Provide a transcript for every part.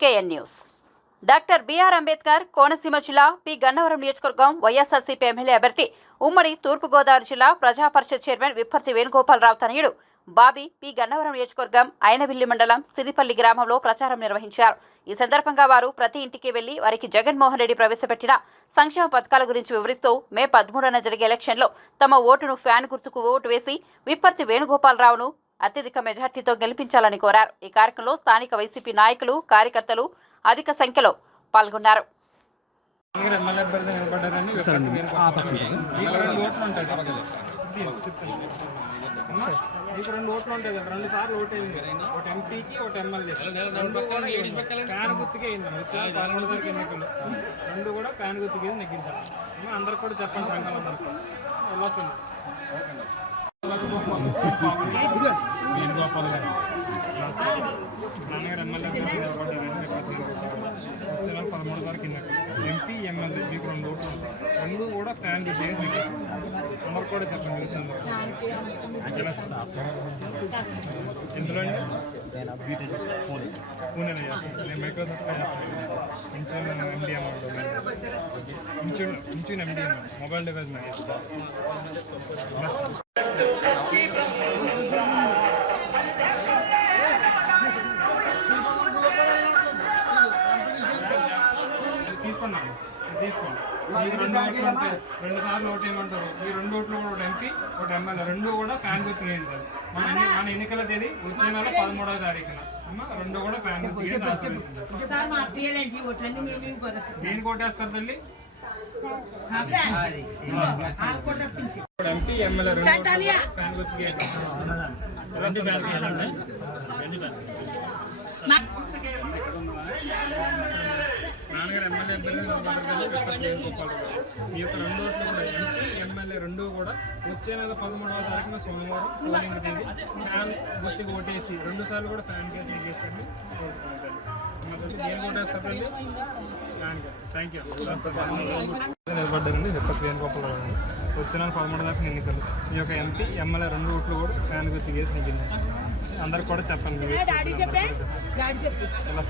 KKN news. Doctor BR Ambedkar Konaseema జిల్లా P Gannavaram నియోజకవర్గం YSRCP MLA అభ్యర్థి ఉమ్మడి తూర్పుగోదావరి జిల్లా ప్రజా పరిషత్ చైర్మన్ విప్పర్తి వేణుగోపాలరావు తనయుడు బాబీ పి గన్నవరం నియోజకవర్గం ఐనవిల్లి మండలం సిరిపల్లి గ్రామంలో ప్రచారం నిర్వహించారు. ఈ సందర్భంగా వారు ప్రతి ఇంటికి వెళ్లి వారికి జగన్మోహన్ రెడ్డి ప్రవేశపెట్టిన సంక్షేమ పథకాల గురించి వివరిస్తూ మే 13న జరిగే ఎలక్షన్లో తమ ఓటును ఫ్యాన్ గుర్తుకు ఓటు వేసి విప్పర్తి వేణుగోపాలరావును అత్యధిక మెజార్టీతో గెలిపించాలని కోరారు. ఈ కార్యక్రమంలో స్థానిక వైసీపీ నాయకులు, కార్యకర్తలు అధిక సంఖ్యలో పాల్గొన్నారు. రెండు ఓట్లు ఉంటాయి కదా, 2 సార్లు ఓటు అయింది. ఒకటి ఎంపీకి, ఒకటి ఎమ్మెల్యే. ఫ్యాన్ గుర్తుకే అయింది. 13 వరకు ఎన్నికలు 2 కూడా ఫ్యాన్ గుర్తుకే నెగ్గించారు. అందరికి కూడా చెప్పండి, సంఘాలు అందరికి ఎలా వస్తుంది. వేణుగోపాల్ గారు నాన్నగారు ఎమ్మెల్యే వచ్చే 13 వరకు ఎన్నికలు. ఎంపీ, ఎమ్మెల్యే మీకు 2 ఓట్లు ఉంటాయి. 2 కూడా ఫ్యాన్ గుర్తుకే నెగ్గించారు. అందరు కూడా చెప్పండి. ఎందులో పూణేలో చేస్తాను. నేను మైక్రోసాఫ్ట్లో చేస్తాను. ఇంచూన్ ఎండి మొబైల్ డివైస్ మీద చేస్తాను. తీసుకోండి. మీకు 2 ఓట్లు ఉంటాయి. 2 సార్లు ఓటు వేయమంటారు. ఈ 2 ఓట్లు కూడా ఒకటి ఎంపీ, ఒకటి ఎమ్మెల్యే, 2 కూడా ఫ్యాన్ గుర్తు వేయించారు. మన ఎన్నికల తేదీ వచ్చే నెల 13వ తారీఖున 2 కూడా ఫ్యాన్ గుర్తు దేని కోటేస్తారు తల్లి? ఎంపీ, ఎమ్మెల్యే 2 ఫ్యాన్ గుర్తు నాన్నగారు ఎమ్మెల్యే అభ్యర్థి వేణుగోపాలరావు. ఈ యొక్క 2 ఓట్లు కూడా ఎంపీ, ఎమ్మెల్యే 2 కూడా వచ్చే నెల 13వ తారీఖున సోమవారం పోలింగ్ తేదీ ఫ్యాన్ గుర్తుకు ఓటేసి 2 సార్లు కూడా ఫ్యాన్ కేసు నెగ్గేస్తుంది. దేని ఓటేస్తారండి? ఫ్యాన్. Thank you. నిలబడ్డారండి విప్పర్తి వేణుగోపాలరావు. వచ్చే నెల 13 దాకా ఎన్నికలు. ఈ యొక్క ఎంపీ, ఎమ్మెల్యే 2 ఓట్లు కూడా ఫ్యాన్ గుర్తు కేసు నెగ్గింది. అందరికి కూడా చెప్పండి. ఎలా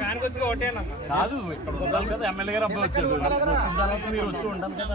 ఫ్యాన్ కొద్దిగా ఓటేనమ్మా కాదు, ఇక్కడ ఉండాలి కదా. ఎమ్మెల్యే గారు అబ్బాయి వచ్చాడు, మీరు వచ్చి ఉండాలి కదా.